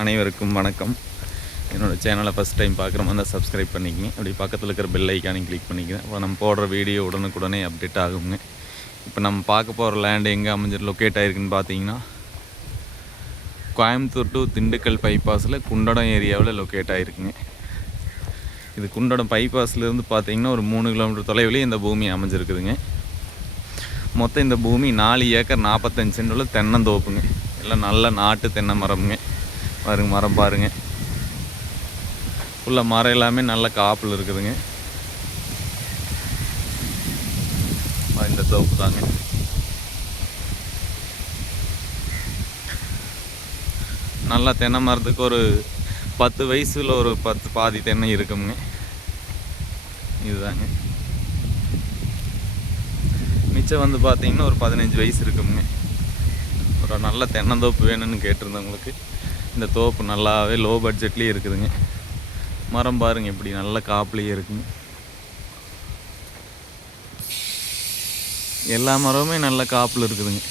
அனைவருக்கும் வணக்கம். என்னோடய சேனலை ஃபஸ்ட் டைம் பார்க்குற மாதிரி சப்ஸ்கிரைப் பண்ணிக்கங்க. அப்படி பக்கத்தில் இருக்கிற பெல் ஐக்கானையும் கிளிக் பண்ணிக்கிறேன் இப்போ நம்ம போடுற வீடியோ உடனுக்குடனே அப்டேட் ஆகுங்க. இப்போ நம்ம பார்க்க போகிற லேண்டு எங்கே அமைஞ்சு லொக்கேட் ஆகிருக்குன்னு பார்த்தீங்கன்னா கோயம்புத்தூர் டு திண்டுக்கல் பைபாஸில் குண்டடம் ஏரியாவில் லொக்கேட் ஆகிருக்குங்க இது குண்டடம் பைபாஸ்லேருந்து பார்த்தீங்கன்னா ஒரு மூணு கிலோமீட்டர் தொலைவிலேயே இந்த பூமி அமைஞ்சிருக்குதுங்க. மொத்தம் இந்த பூமி நாலு ஏக்கர் நாற்பத்தஞ்சு சென்ட் உள்ள தென்னந்தோப்புங்க. எல்லாம் நல்ல நாட்டு தென்னை மரம்ங்க. பாருங்க மரம் பாருங்க. உள்ள மரம் எல்லாமே நல்ல காப்பில் இருக்குதுங்க. இந்த தோப்பு தாங்க. நல்லா தென்னை மரத்துக்கு ஒரு பத்து வயசுல ஒரு பத்து பாதி தென்னை இருக்குங்க. இதுதாங்க. மிச்சம் வந்து பார்த்தீங்கன்னா ஒரு பதினஞ்சு வயசு இருக்குங்க. ஒரு நல்ல தென்னந்தோப்பு வேணும்னு கேட்டிருந்தவங்களுக்கு இந்த தோப்பு நல்லாவே லோ பட்ஜெட்லேயே இருக்குதுங்க. மரம் பாருங்க இப்படி நல்ல காப்புலேயே இருக்குங்க. எல்லா மரமுமே நல்ல காப்பில் இருக்குதுங்க.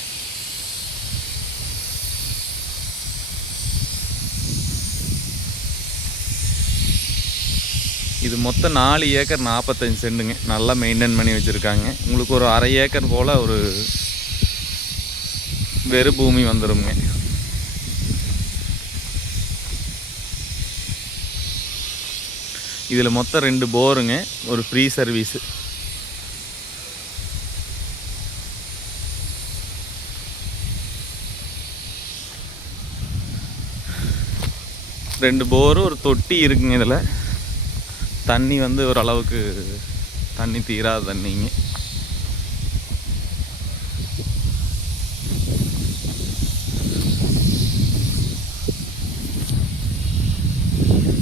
இது மொத்தம் நாலு ஏக்கர் நாற்பத்தஞ்சு சென்ட்டுங்க நல்லா மெயின்டைன் பண்ணி வச்சுருக்காங்க. உங்களுக்கு ஒரு அரை ஏக்கர் போல் ஒரு வெறு பூமி வந்துடுங்க இதில் மொத்தம் ரெண்டு போருங்க ஒரு ஃப்ரீ சர்வீஸு ரெண்டு போரு ஒரு தொட்டி இருக்குங்க இதில். தண்ணி வந்து ஓரளவுக்கு தண்ணி தீராத தண்ணிங்க.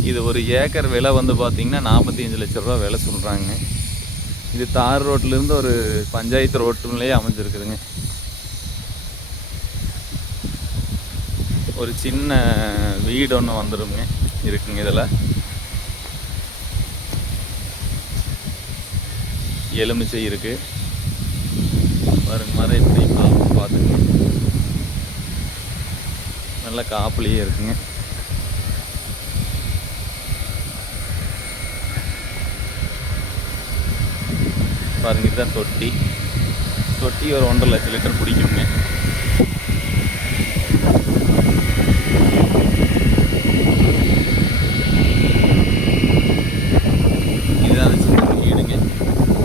இது ஒரு ஏக்கர் விலை வந்து பார்த்தீங்கன்னா நாற்பத்தி அஞ்சு லட்ச ரூபா விலை சொல்கிறாங்க இது தார் ரோட்லேருந்து ஒரு பஞ்சாயத்து ரோட்டுலேயே அமைஞ்சிருக்குதுங்க. ஒரு சின்ன வீடு ஒன்று வந்துடுங்க இருக்குங்க இதில். எலுமிச்சை இருக்குது பாருங்க மரம் எப்படி காப்பு பார்த்துங்க நல்ல காப்புலேயே இருக்குங்க. பாருங்க இதுதான் தொட்டி. தொட்டி ஒரு ஒன்றரை லட்சம் லிட்டர் பிடிக்குங்க இதுதான் அது சின்ன வீடுங்க.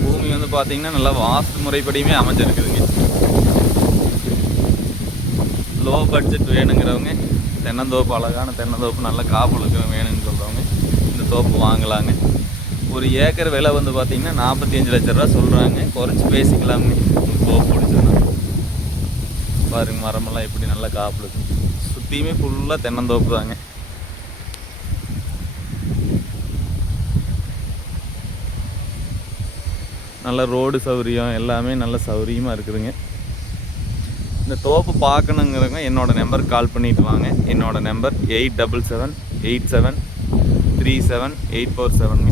பூமி வந்து பார்த்தீங்கன்னா நல்லா வாஸ்து முறைப்படியுமே அமைஞ்சிருக்குதுங்க. லோ பட்ஜெட் வேணுங்கிறவங்க தென்னந்தோப்பு அழகான தென்னந்தோப்பு நல்ல காப்புளுக்கு வேணும்னு சொல்கிறவங்க இந்த தோப்பு வாங்கலாங்க. ஒரு ஏக்கர் விலை வந்து பார்த்தீங்கன்னா நாற்பத்தி அஞ்சு லட்ச ரூபா சொல்கிறாங்க குறைச்சி பேசிக்கலாம்னு உங்களுக்கு தோப்பு பிடிச்சிருந்தா. பாருங்க மரமெல்லாம் எப்படி நல்லா காப்புளுக்கு சுற்றியுமே ஃபுல்லாக தென்னந்தோப்பு தாங்க நல்ல ரோடு சௌகரியம் எல்லாமே நல்ல சௌகரியமாக இருக்குதுங்க. இந்த தோப்பு பார்க்கணுங்கிறவங்க என்னோட நம்பருக்கு கால் பண்ணிட்டு வாங்க. என்னோட number eight double seven eight seven three seven eight four seven